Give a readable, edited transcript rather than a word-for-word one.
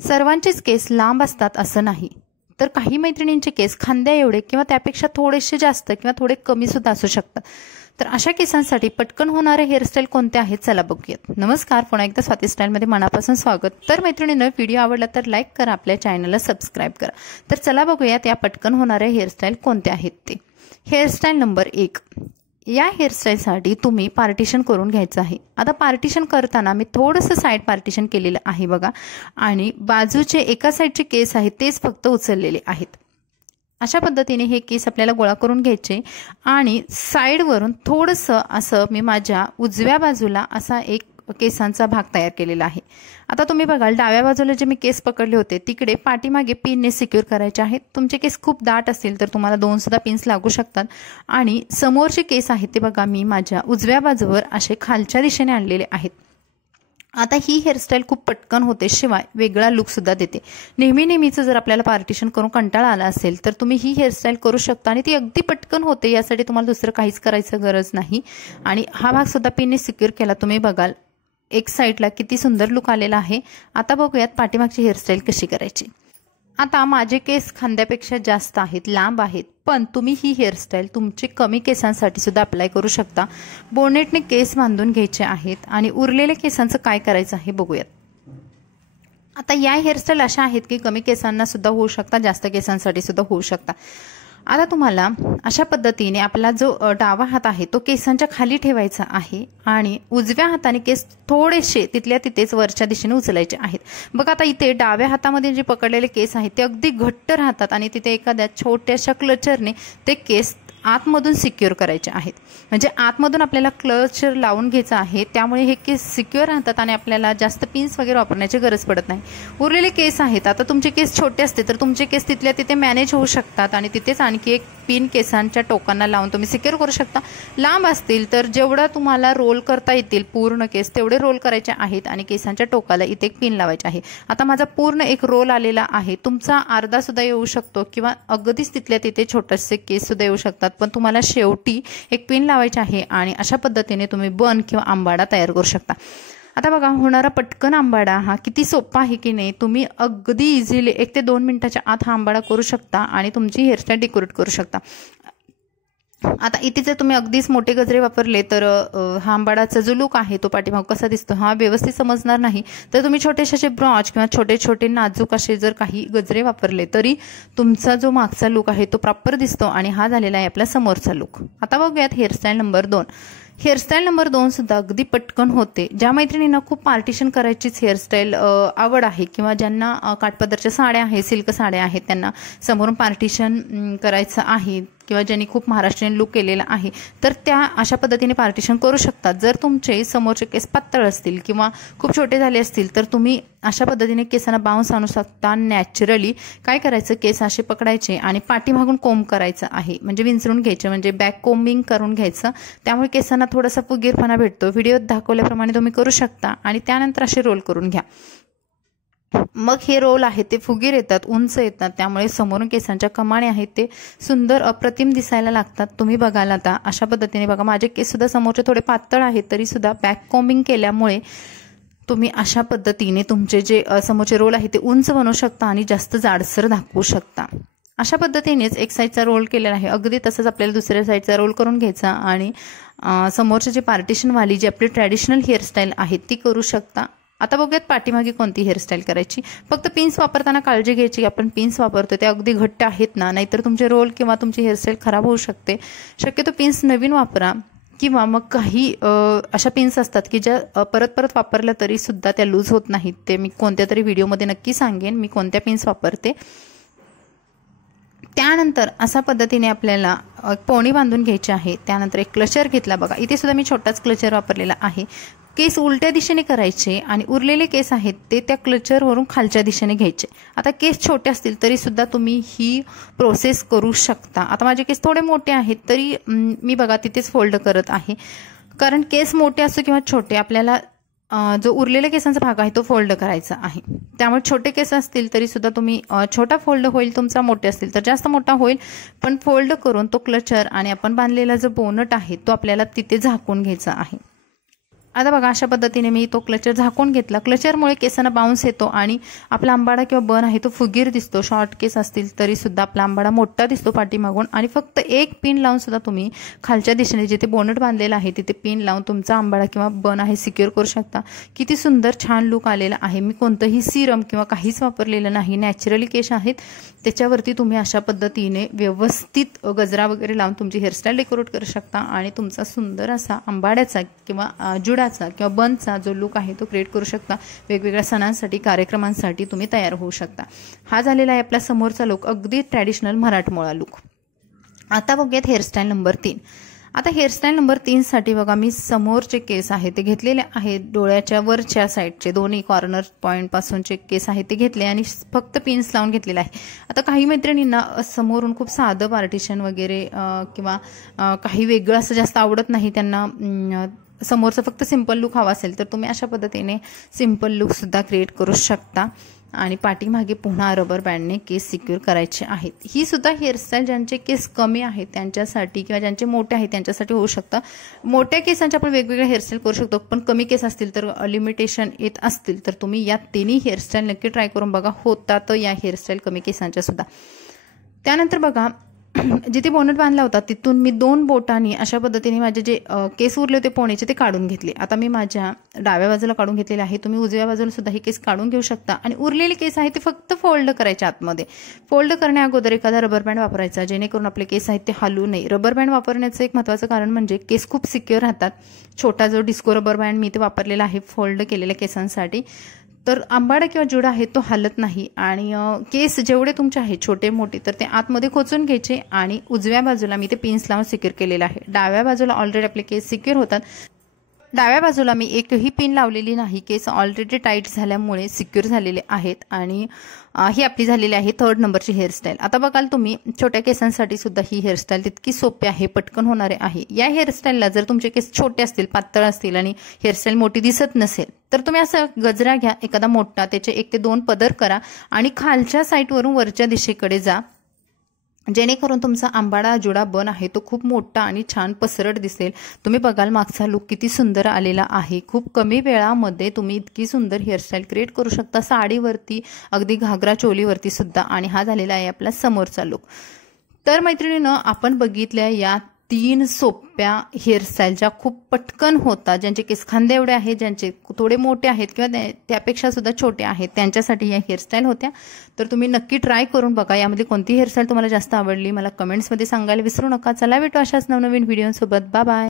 सर्वांचेच केस लांब असतात असं नाही, तर काही मैत्रिणींचे केस खांद्या एवढे किंवा त्यापेक्षा थोडेसे जास्त किंवा थोडे कमी सुद्धा असू शकतात. तर अशा केसांसाठी पटकन होणारे हेअरस्टाईल कोणते आहेत चला बघूयात. नमस्कार, पुन्हा एकदा स्वाती स्टाईलमध्ये मनापासून स्वागत. तर मैत्रिणींनो, व्हिडिओ आवडला तर लाईक करा, आपल्या चॅनलला सबस्क्राईब करा. तर चला बघूयात या पटकन होणाऱ्या हेअरस्टाईल कोणत्या आहेत ते. Hairstyle number 1. या हेअरस्टाईलसाठी तुम्ही पार्टिशन करून घ्यायचं आहे. आता पार्टिशन करताना मी थोडंसं साईड पार्टिशन केलेलं आहे बघा, आणि बाजूचे एका साईडचे केस आहेत तेच फक्त उचललेले आहेत. अशा पद्धतीने हे केस आपल्याला गोळा करून घ्यायचे आणि साईडवरून थोडंसं असं मी माझ्या उजव्या बाजूला असा एक केसांचा भाग तयार केलेला आहे. आता तुम्ही बघाल डाव्या बाजूला जे मी केस पकडले होते तिकडे पाठीमागे पिनने सिक्युअर करायचे आहेत. तुमचे केस खूप दाट असतील तर तुम्हाला 2 सुद्धा पिन्स लागू शकतात. आणि समोरचे केस आहेत ते बघा मी माझ्या उजव्या बाजूवर असे खालच्या दिशेने आणलेले आहेत. आता ही हेअरस्टाईल खूप पटकन होते, शिवाय वेगळा लुक सुद्धा देते. नेहमीचं जर आपल्याला पार्टिशन करून कंटाळा आला असेल तर तुम्ही ही हेअरस्टाईल करू शकता आणि ती अगदी पटकन होते. यासाठी तुम्हाला दुसरं काहीच करायचं गरज नाही. आणि हा भाग सुद्धा पिनने सिक्युअर केला. तुम्ही बघाल एक साईडला किती सुंदर लुक आलेला आहे. आता बघूयात पाठीमागची हेअरस्टाईल कशी करायची. आता माझे केस खांद्यापेक्षा जास्त आहेत, लांब आहेत, पण तुम्ही ही हेअरस्टाईल तुमचे कमी केसांसाठी सुद्धा अप्लाय करू शकता. बोनेटने केस बांधून घ्यायचे आहेत आणि उरलेल्या केसांचं काय करायचं आहे बघूयात. आता या हेअरस्टाईल अशा आहेत की कमी केसांना सुद्धा होऊ शकता, जास्त केसांसाठी सुद्धा होऊ शकता. आता तुम्हाला अशा पद्धतीने आपला जो डावा हात आहे तो केसांच्या खाली ठेवायचा आहे आणि उजव्या हाताने केस थोडेसे तिथल्या तिथेच वरच्या दिशेने उचलायचे आहेत. बघा आता इथे डाव्या हातामध्ये जे पकडलेले केस आहेत ते अगदी घट्ट राहतात आणि तिथे एखाद्या छोट्याशा क्लचरने ते केस आतमधून सिक्युअर करायचे आहेत. म्हणजे आतमधून आपल्याला क्लचर लावून घ्यायचं आहे, त्यामुळे हे केस सिक्युअर राहतात आणि आपल्याला जास्त पिन्स वगैरे वापरण्याची गरज पडत नाही. उरलेले केस आहेत, आता तुमचे केस छोटे असते तर तुमचे केस तिथल्या तिथे मॅनेज होऊ शकतात आणि तिथेच आणखी एक पिन केसांच्या टोकांना लावून तुम्ही सिक्युअर करू शकता. लांब असतील तर जेवढा तुम्हाला रोल करता येतील पूर्ण केस तेवढे रोल करायचे आहेत आणि केसांच्या टोकाला इथे एक पिन लावायचे आहे. आता माझा पूर्ण एक रोल आलेला आहे. तुमचा अर्धा सुद्धा येऊ शकतो किंवा अगदीच तिथल्या तिथे छोटेसे केस सुद्धा येऊ शकतात, पण तुम्हाला शेवटी एक पिन लावायची आहे आणि अशा पद्धतीने तुम्ही बन किंवा आंबाडा तयार करू शकता. आता बघा होणारा पटकन आंबाडा हा किती सोपा आहे की नाही. तुम्ही अगदी इझिली 1 ते 2 मिनिटाच्या आत हा आंबाडा करू शकता आणि तुमची हेअरस्टाईल डेकोरेट करू शकता. आता इथे जर तुम्ही अगदीच मोठे गजरे वापरले तर हा आंबाडाचा जो लुक आहे तो पाठीमाग कसा दिसतो हा व्यवस्थित समजणार नाही. तर तुम्ही छोटेसे ब्रॉच किंवा छोटे छोटे नाजूक असे जर काही गजरे वापरले तरी तुमचा जो मागचा लुक आहे तो प्रॉपर दिसतो आणि हा झालेला आहे आपला समोरचा लुक. आता बघूयात हेअरस्टाईल नंबर 2. हेअरस्टाईल नंबर 2 सुद्धा अगदी पटकन होते. ज्या मैत्रिणींना खूप पार्टिशन करायचीच हेअरस्टाईल आवड आहे किंवा ज्यांना काठपदरच्या साड्या आहेत, सिल्क साड्या आहेत, त्यांना समोरून पार्टिशन करायचं आहे किंवा ज्यांनी खूप महाराष्ट्रीयन लुक केलेला आहे तर त्या अशा पद्धतीने पार्टिशन करू शकतात. जर तुमचे समोरचे केस पातळ असतील किंवा खूप छोटे झाले असतील तर तुम्ही अशा पद्धतीने केसांना बाउन्स आणू शकता. नॅचरली काय करायचं, केस असे पकडायचे आणि पाठीमागून कोंब करायचं आहे, म्हणजे विंचरून घ्यायचे, म्हणजे बॅक कोम्बिंग करून घ्यायचं. त्यामुळे केसांना थोडासा फुगीरपणा भेटतो. व्हिडिओत दाखवल्याप्रमाणे तुम्ही करू शकता आणि त्यानंतर असे रोल करून घ्या. मग हे रोल आहेत ते फुगीर येतात, उंच येतात, त्यामुळे समोरून केसांच्या कमाने आहेत ते सुंदर अप्रतिम दिसायला लागतात. तुम्ही बघाल आता अशा पद्धतीने बघा माझे केस सुद्धा समोरचे थोडे पातळ आहेत तरी सुद्धा बॅक कोम्बिंग केल्यामुळे तुम्ही अशा पद्धतीने तुमचे जे समोरचे रोल आहे ते उंच बनवू शकता आणि जास्त जाडसर दाखवू शकता. अशा पद्धतीनेच एक साईडचा रोल केलेला आहे, अगदी तसंच आपल्याला दुसऱ्या साईडचा रोल करून घ्यायचा आणि समोरचे जे पार्टिशनवाली जी आपली ट्रॅडिशनल हेअरस्टाईल आहे ती करू शकता. आता बघूयात पाठीमागे कोणती हेअरस्टाईल करायची. फक्त पिन्स वापरताना काळजी घ्यायची, आपण पिन्स वापरतो ते अगदी घट्ट आहेत ना, नाहीतर तुमचे रोल किंवा तुमची हेअरस्टाईल खराब होऊ शकते. शक्यतो पिन्स नवीन वापरा किंवा मग काही अशा पिन्स असतात की ज्या परत परत वापरल्या तरी सुद्धा त्या लूज होत नाहीत. ते मी कोणत्या तरी व्हिडिओमध्ये नक्की सांगेन मी कोणत्या पिन्स वापरते. त्यानंतर अशा पद्धतीने आपल्याला पोणी बांधून घ्यायची आहे. त्यानंतर एक क्लचर घेतला बघा, इथे सुद्धा मी छोटाच क्लचर वापरलेला आहे. केस उलट्या दिशेने करायचे आणि उरलेले केस आहेत ते त्या क्लचरवरून खालच्या दिशेने घ्यायचे. आता केस छोटे असतील तरी सुद्धा तुम्ही ही प्रोसेस करू शकता. आता माझे केस थोडे मोठे आहेत तरी मी बघा तिथेच फोल्ड करत आहे, कारण केस मोठे असो किंवा छोटे आपल्याला जो उरलेल्या केसांचा भाग आहे तो फोल्ड करायचा आहे. त्यामुळे छोटे केस असतील तरी सुद्धा तुम्ही छोटा फोल्ड होईल तुमचा, मोठे असतील तर जास्त मोठा होईल, पण फोल्ड करून तो क्लचर आणि आपण बांधलेला जो बोनट आहे तो आपल्याला तिथे झाकून घ्यायचा आहे. आता बघा अशा पद्धतीने मी तो क्लचर झाकून घेतला. क्लचरमुळे केसांना बाउन्स येतो आणि आपला आंबाडा किंवा बन आहे तो फुगीर दिसतो. शॉर्ट केस असतील तरी सुद्धा आपला आंबाडा मोठा दिसतो पाठीमागून. आणि फक्त एक पिन लावून सुद्धा तुम्ही खालच्या दिशेने जिथे बोनट बांधलेला आहे तिथे पिन लावून तुमचा आंबाडा किंवा बन आहे सिक्युअर करू शकता. किती सुंदर छान लुक आलेला आहे. मी कोणतंही सिरम किंवा काहीच वापरलेलं नाही, नॅचरली केस आहेत. त्याच्यावरती तुम्ही अशा पद्धतीने व्यवस्थित गजरा वगैरे लावून तुमची हेअरस्टाईल डेकोरेट करू शकता आणि तुमचा सुंदर असा आंबाड्याचा किंवा जुडाचा किंवा बनचा जो लुक आहे तो क्रिएट करू शकता. वेगवेगळ्या सणांसाठी, कार्यक्रमांसाठी तुम्ही तयार होऊ शकता. हा झालेला आहे आपला समोरचा लुक, अगदी ट्रॅडिशनल मराठमोळा लुक. आता बघूयात हेअरस्टाईल नंबर 3. आता हेअरस्टाईल नंबर 3 साठी बघा मी समोरचे केस आहे ते घेतलेले आहेत. डोळ्याच्या वरच्या साईडचे दोन्ही कॉर्नर पॉईंट पासूनचे केस आहे ते घेतले आणि फक्त पिन्स लावून घेतलेले आहे. आता काही मैत्रिणींना समोरून खूप साधं पार्टिशन वगैरे किंवा काही वेगळं असं जास्त आवडत नाही, त्यांना समोरचं फक्त सिंपल लुक हवा असेल तर तुम्ही अशा पद्धतीने सिंपल लुक सुद्धा क्रिएट करू शकता. आणि पाठीमागे पुन्हा रबर बँडने केस सिक्युअर करायचे आहेत. ही सुद्धा हेअरस्टाईल ज्यांचे केस कमी आहेत त्यांच्यासाठी किंवा ज्यांचे मोठे आहेत त्यांच्यासाठी होऊ शकतं. मोठ्या केसांचे आपण वेगवेगळ्या हेअरस्टाईल करू शकतो, पण कमी केस असतील तर लिमिटेशन येत असतील तर तुम्ही या तिन्ही हेअरस्टाईल नक्की ट्राय करून बघा. होतात या हेअरस्टाईल कमी केसांच्या सुद्धा. त्यानंतर बघा जिथे बोनट बांधला होता तिथून मी 2 बोटांनी अशा पद्धतीने माझे जे केस उरले होते पोणीचे ते काढून घेतले. आता मी माझ्या डाव्या बाजूला काढून घेतलेले आहे. तुम्ही उजव्या बाजूला सुद्धा हे केस काढून घेऊ शकता. आणि उरलेले केस आहे ते फक्त फोल्ड करायचे आतमध्ये. फोल्ड करण्या अगोदर एखादा रबर बँड वापरायचा जेणेकरून आपले केस आहेत ते हलू नये. रबर बँड वापरण्याचं एक महत्त्वाचं कारण म्हणजे केस खूप सिक्युअर राहतात. छोटा जो डिस्को रबर बँड मी ते वापरलेला आहे फोल्ड केलेल्या केसांसाठी, तर आंबाडा किंवा जुडा आहे तो हलत नाही. आणि केस जेवढे तुमचे आहेत छोटे मोठे तर ते आतमध्ये खोचून घ्यायचे. आणि उजव्या बाजूला मी ते पिन्स लावून सिक्युअर केलेलं आहे. डाव्या बाजूला ऑलरेडी आपले केस सिक्युअर होतात. डाव्या बाजूला मी एकही पिन लावलेली नाही, केस ऑलरेडी टाईट झाल्यामुळे सिक्युअर झालेले आहेत. आणि ही आपली झालेली आहे 3rd नंबरची हेअरस्टाईल. आता बघाल तुम्ही छोट्या केसांसाठी सुद्धा ही हेअरस्टाईल तितकी सोपी आहे, पटकन होणारे आहे. या हेअरस्टाईलला जर तुमचे केस छोटे असतील, पातळ असतील आणि हेअरस्टाईल मोठी दिसत नसेल तर तुम्ही असं गजरा घ्या एखादा मोठा, त्याचे 1 ते 2 पदर करा आणि खालच्या साईडवरून वरच्या दिशेकडे जा, जेणेकरून तुमचा आंबाडा जुडा बन आहे तो खूप मोठा आणि छान पसरट दिसेल. तुम्ही बघाल मागचा लुक किती सुंदर आलेला आहे. खूप कमी वेळामध्ये तुम्ही इतकी सुंदर हेअरस्टाईल क्रिएट करू शकता, साडीवरती, अगदी घागरा चोलीवरती सुद्धा. आणि हा झालेला आहे आपला समोरचा लुक. तर मैत्रिणींनो, आपण बघितल्या या 3 सोप्या हेअरस्टाईल ज्या खूप पटकन होतात. ज्यांचे केस खांदे एवढे आहेत, ज्यांचे थोडे मोठे आहेत किंवा त्यापेक्षा सुद्धा छोटे आहेत त्यांच्यासाठी या हेअरस्टाईल होत्या. तर तुम्ही नक्की ट्राय करून बघा. यामध्ये कोणती हेअरस्टाईल तुम्हाला जास्त आवडली मला कमेंट्समध्ये सांगायला विसरू नका. चला भेटू अशाच नवनवीन व्हिडिओसोबत. Bye bye.